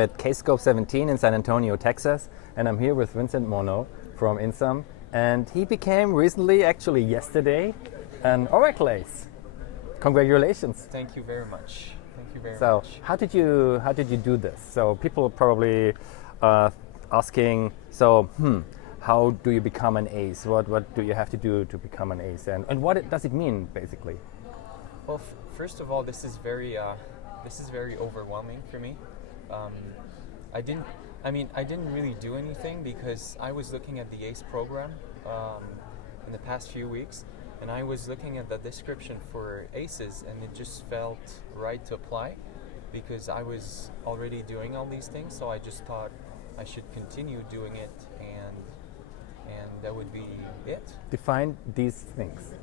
at Kscope 17 in San Antonio, Texas, and I'm here with Vincent Morneau from Insum, and he became recently, actually yesterday, an Oracle ace. Congratulations! Thank you very much. Thank you very much. So, how did you do this? So people are probably asking, how do you become an ace? What do you have to do to become an ace? And what does it mean, basically? Well, first of all, this is very overwhelming for me. I didn't really do anything because I was looking at the ACE program in the past few weeks, and I was looking at the description for ACEs, and it just felt right to apply because I was already doing all these things. So I just thought I should continue doing it, and that would be it. Define these things.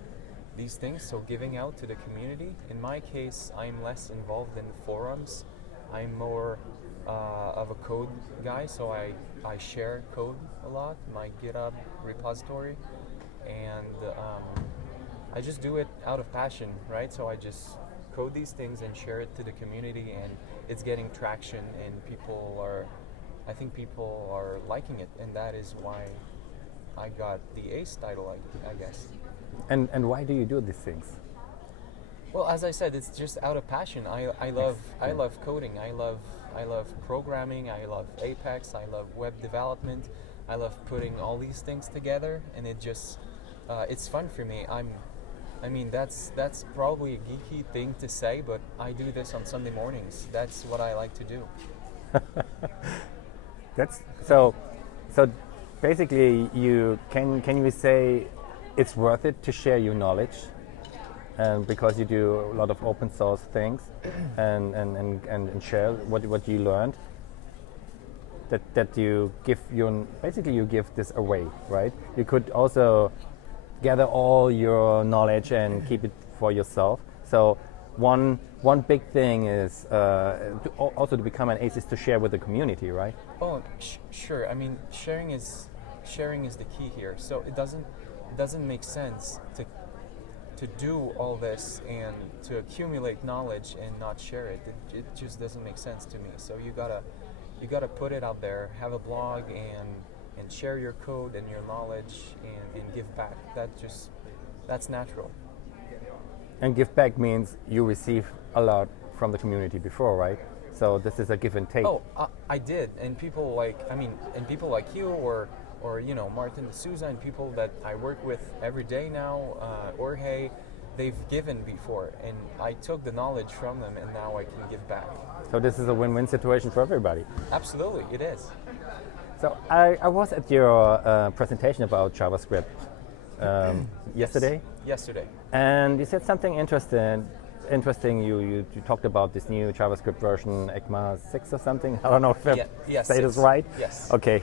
These things, so giving out to the community. In my case, I'm less involved in forums. I'm more of a code guy, so I share code a lot, my GitHub repository, and I just do it out of passion, right? So I just code these things and share it to the community, and it's getting traction, and I think people are liking it, and that is why I got the ACE title, I guess. And why do you do these things? Well, as I said, it's just out of passion. I love coding. I love programming. I love Apex. I love web development. I love putting all these things together, and it just it's fun for me. I mean that's probably a geeky thing to say, but I do this on Sunday mornings. That's what I like to do. That's so basically, can you say it's worth it to share your knowledge, and because you do a lot of open source things and share what you learned, that you give you give this away, right? You could also gather all your knowledge and keep it for yourself. So one big thing is also to become an ace is to share with the community, right? Oh, sure. I mean, sharing is the key here. So it doesn't make sense to do all this and to accumulate knowledge and not share it. It just doesn't make sense to me. So you gotta put it out there, have a blog, and share your code and your knowledge and give back. That's natural. And give back means you receive a lot from the community before, right? So this is a give and take. Oh, I did, and people like you or Martin D'Souza and people that I work with every day now, Jorge, they've given before, and I took the knowledge from them, and now I can give back. So this is a win-win situation for everybody. Absolutely, it is. So I was at your presentation about JavaScript yesterday. Yesterday. And you said something interesting. You talked about this new JavaScript version, ECMA 6 or something. I don't know if I say this right. Yes. Okay.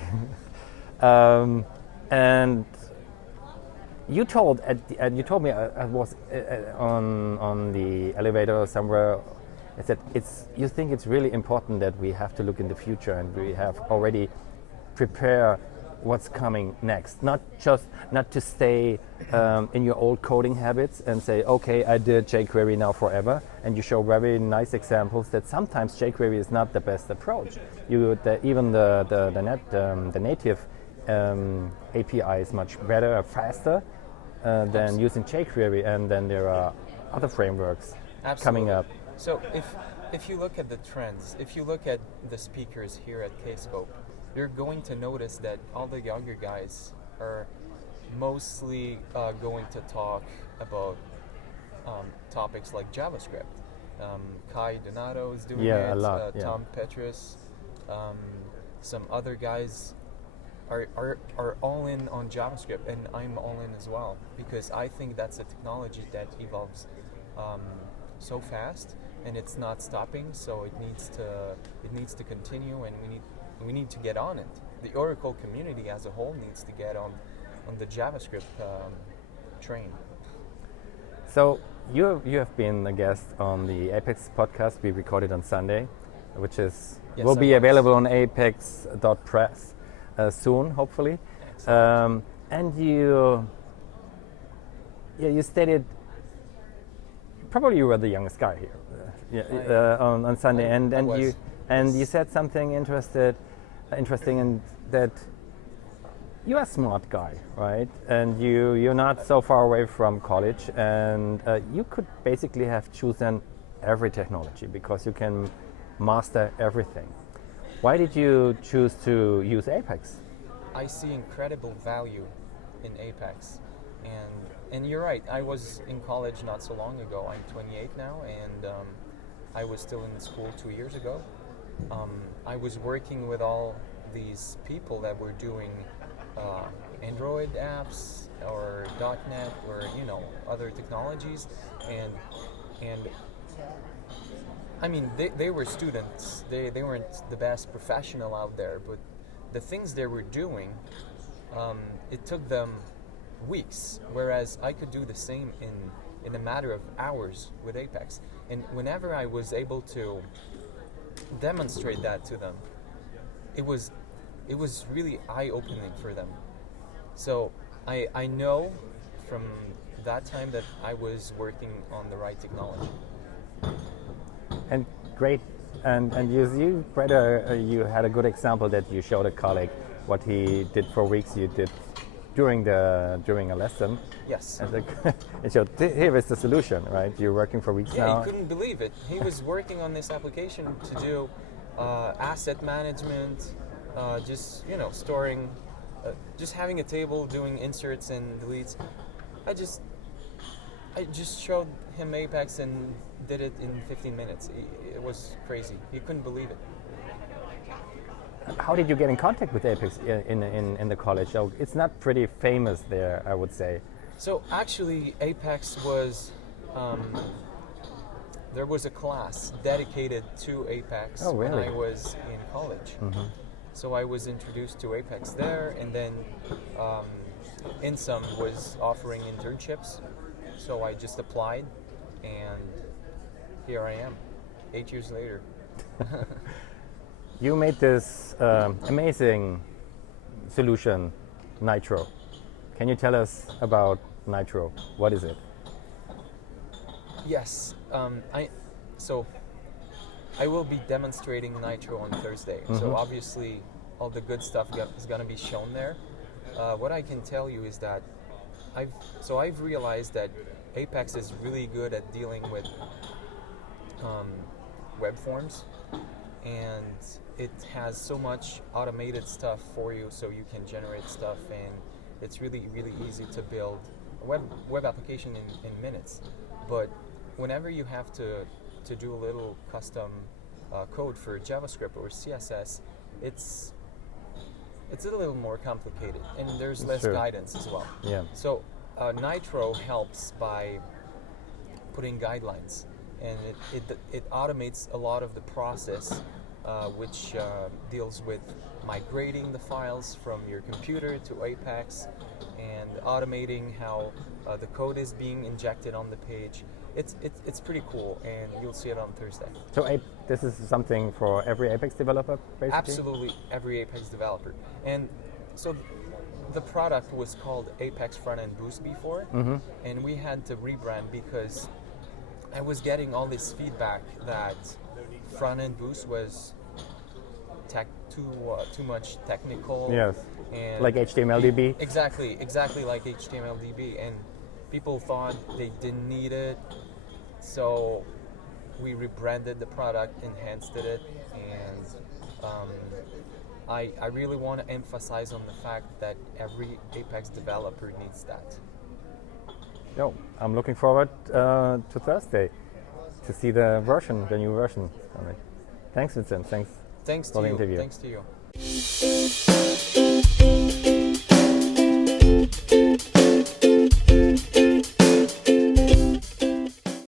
And you told me I was on the elevator somewhere. I said you think it's really important that we have to look in the future and we have already prepare what's coming next. Not to stay in your old coding habits and say, okay, I did jQuery now forever. And you show very nice examples that sometimes jQuery is not the best approach. Even the native API is much better, faster than using jQuery, and then there are other frameworks coming up. So if you look at the trends, if you look at the speakers here at Kscope, you're going to notice that all the younger guys are mostly going to talk about topics like JavaScript. Kai Donato is doing it, a lot, Tom Petrus, some other guys are all in on JavaScript, and I'm all in as well, because I think that's a technology that evolves so fast, and it's not stopping. So it needs to continue, and we need to get on it. The Oracle community as a whole needs to get on the JavaScript train. So you have been a guest on the Apex podcast we recorded on Sunday, which will be available on apex.press soon, hopefully. And you stated probably you were the youngest guy here on Sunday, and And Yes. you said something interesting in that you're a smart guy, right? And you're not so far away from college, and you could basically have chosen every technology because you can master everything. Why did you choose to use Apex? I see incredible value in Apex, and you're right. I was in college not so long ago. I'm 28 now, and I was still in school 2 years ago. I was working with all these people that were doing Android apps or .NET or other technologies, and I mean they were students. They weren't the best professional out there, but the things they were doing, it took them weeks, whereas I could do the same in a matter of hours with Apex. And whenever I was able to demonstrate that to them, it was really eye-opening for them. So I know from that time that I was working on the right technology. And great, and you had a good example that you showed a colleague what he did for weeks. You did during a lesson. Yes. And showed here is the solution, right? You're working for weeks Yeah, now. he couldn't believe it. He was working on this application to do asset management, just storing, just having a table, doing inserts and deletes. I just showed him Apex and did it in 15 minutes. It was crazy. He couldn't believe it. How did you get in contact with Apex in the college? So it's not pretty famous there, I would say. So actually, Apex was there was a class dedicated to Apex Oh, really? when I was in college. Mm-hmm. So I was introduced to Apex there, and then Insum was offering internships. So I just applied, and here I am, 8 years later. You made this amazing solution, Nitro. Can you tell us about Nitro? What is it? Yes, I will be demonstrating Nitro on Thursday. Mm-hmm. So obviously, all the good stuff is going to be shown there. What I can tell you is that I've realized that Apex is really good at dealing with web forms, and it has so much automated stuff for you, so you can generate stuff, and it's really, really easy to build a web application in minutes. But whenever you have to do a little custom code for JavaScript or CSS, it's a little more complicated, and there's less Sure. guidance as well. Yeah. So Nitro helps by putting guidelines, and it automates a lot of the process, which deals with migrating the files from your computer to Apex and automating how the code is being injected on the page. It's pretty cool, and you'll see it on Thursday. So this is something for every Apex developer, basically? Absolutely every Apex developer. And so the product was called Apex Front-End Boost before, Mm-hmm. and we had to rebrand because I was getting all this feedback that Front-End Boost was too much technical. Yes. And Like HTML-DB? Exactly like HTML-DB, and people thought they didn't need it, so we rebranded the product, enhanced it, and I really want to emphasize on the fact that every Apex developer needs that. No, I'm looking forward to Thursday to see the new version of it. Thanks, Vincent. Thanks Thanks for to the you. interview. Thanks to you.